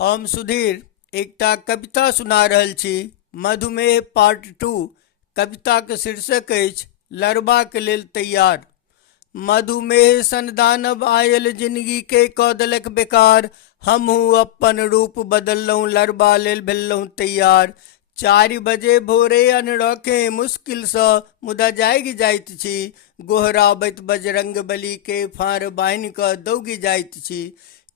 हम सुधीर एकटा कविता सुना रहल छी। मधुमेह पार्ट 2। कविताक शीर्षक अछि लड़बाक लेल तैयार। मधुमेह सन दानव आयल जिंदगी के कऽ देलक बेकार। हमहूँ अपन रूप बदललहुँ, लड़बा लेल भेलहुँ तैयार। 4 बजे भोरे अनरखे मुश्किलसँ मुदा जागि जाइत छी। गोहराबैत बजरंग बली के फार बान्हि कऽ दौगि जाइत छी।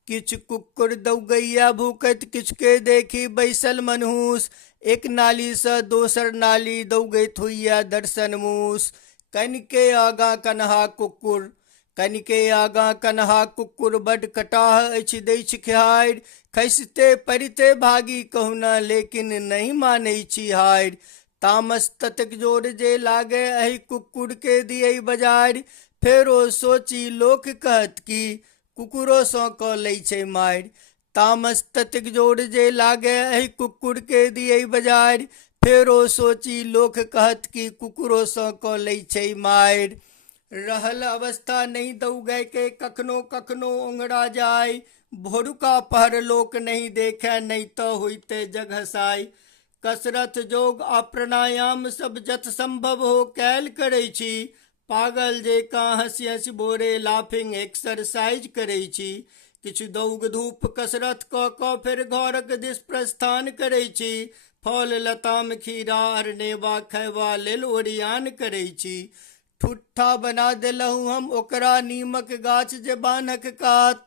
किछु कुकुर दौगैया भूकैत किछुके देखी बैसल मनहूस। एक नालीसँ दोसर नाली दौगैत होइया दर्शन मूस। कनिके आगाँ कन्हा कुकुर, कनिके आगाँ कन्हा कुकुर बड कटाह अछि दैछ खेहारि। खसिते परिते भागी कहुना लेकिन नहीं मानै छी हारि। तामस ततेक जोर जे लागे एहि कुकुर के दियै बजारि। फेरो सोची लोक कहत कि कुकुरोसँ कऽ लै छै मारि। तामस ततेक जोर जे लागे एहि कुकुर के दियै बजारि। फेरो सोची लोक कहत कि कुकुरोसँ कऽ लै छै मारि। रहल अवस्था नहीं दौगै के कखनो कखनो ओंघरा जाय। भोरुका पहर लोक नहीं देखे नहीं तऽ होइते जगहसाय। कसरत योग आ प्राणायाम सब जत संभव हो कैल करै छी। पागल जेकाँ हंसी हंसी भोरे लाफिंग एक्सरसाइज करै छी। किछु दौग धूप कसरत कऽ फेर घरक दिस प्रस्थान करै छी। फल लताम खीरा अरनेवा खयबा लेल ओरियान करै छी। ठुट्ठा बना देलहुँ हम ओकरा नीमक गाछ जे बान्हक कात।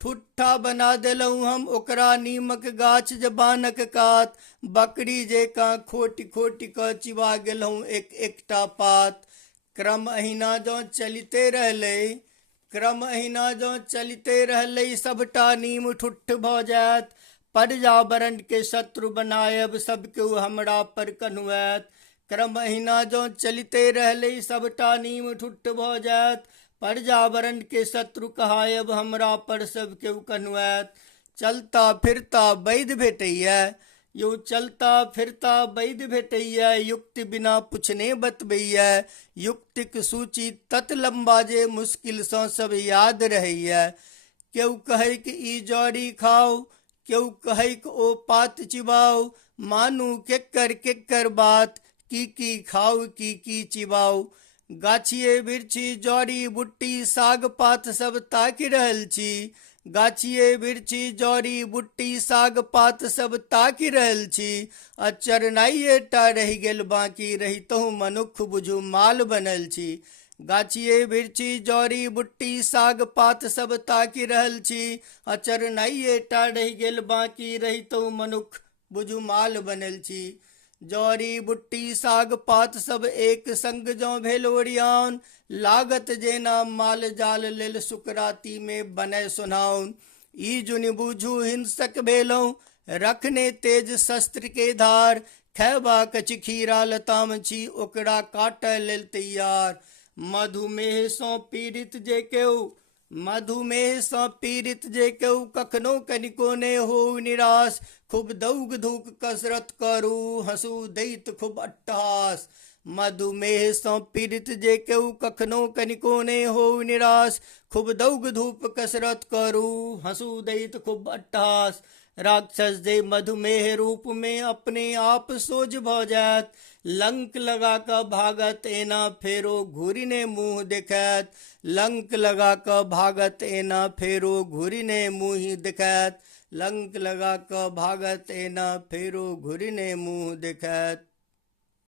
ठुट्ठा बना देलहुँ हम ओकरा नीमक गाछ जे बान्हक कात। बकरी जेकाँ खोटि खोटि कऽ चिबा गेलहुँ एक एकटा पात। क्रम अहिना जँ चलिते रहलै, क्रम अहिना जँ चलिते रहलै सबटा नीम ठुट्ठ भऽ जायत। पर्यावरण के शत्रु बनायब सब केओ हमरा पर कन्हुआत। क्रम अहिना जँ चलिते रहलै सबटा नीम ठुट्ठ भऽ जायत। पर्यावरण के शत्रु कहायब हमरा पर सब केओ कन्हुआत। चलता फिरता वैद्य भेटैया यौ, चलता फिरता वैद्य भेटैया। युक्ति बिना पुछने बतबैया। युक्तिक सूची तत लंबा जे मुश्किलसँ सब याद रहैया। केओ कहैक ई जड़ी खाओ, केओ कहैक ओ पात चिबाओ। मानू केकर केकर बात, की खाओ की चिबाओ। गाछिए बिरछी जड़ी बूटी साग पात सब ताकि रहल छी। गाछिए बिरछी जड़ी बूटी साग पात सब ताकि रहल छी। अचरनाइए टा रहि गेल बाकी, रहितहु मनुख बुझू माल बनल छी। गाछिए बिरछी जड़ी बूटी साग पात सब ताकि रहल छी। अचरनाइए टा रहि गेल बाकी, रहितहु मनुख बुझू माल बनल छी। जड़ी बूटी साग पात सब एक संग जँ भेल ओरियान। लागत जेना माल जाल लेल सुकराती में बनै सोनाउन। ई जुनि बूझू हिंसक भेलहुँ, रखने तेज शस्त्र के धार। खैबाक खीरा लताम छी ओकरा काटय लेल तैयार। मधुमेहसँ पीड़ित जे केओ, मधुमेहसँ पीड़ित जे केओ कखनो कनिको ने हो निराश। खूब दौग धूप कसरत करू, हंसू दैत खूब अट्टहास। मधुमेहसँ पीड़ित जे केओ कखनो कनिको ने हो निराश। खूब दौग धूप कसरत करू, हंसू दैत खूब अट्टहास। राक्षस जे मधुमेह रूप में अपने आप सोझ भऽ जायत। लंक लगा कऽ भागत एना फेरो घूरिने मुँह देखैत। लंक लगा कऽ भागत एना फेरो घूरिने मुँह देखैत। लंक लगा कऽ भागत एना फेरो घूरिने मुँह देखैत।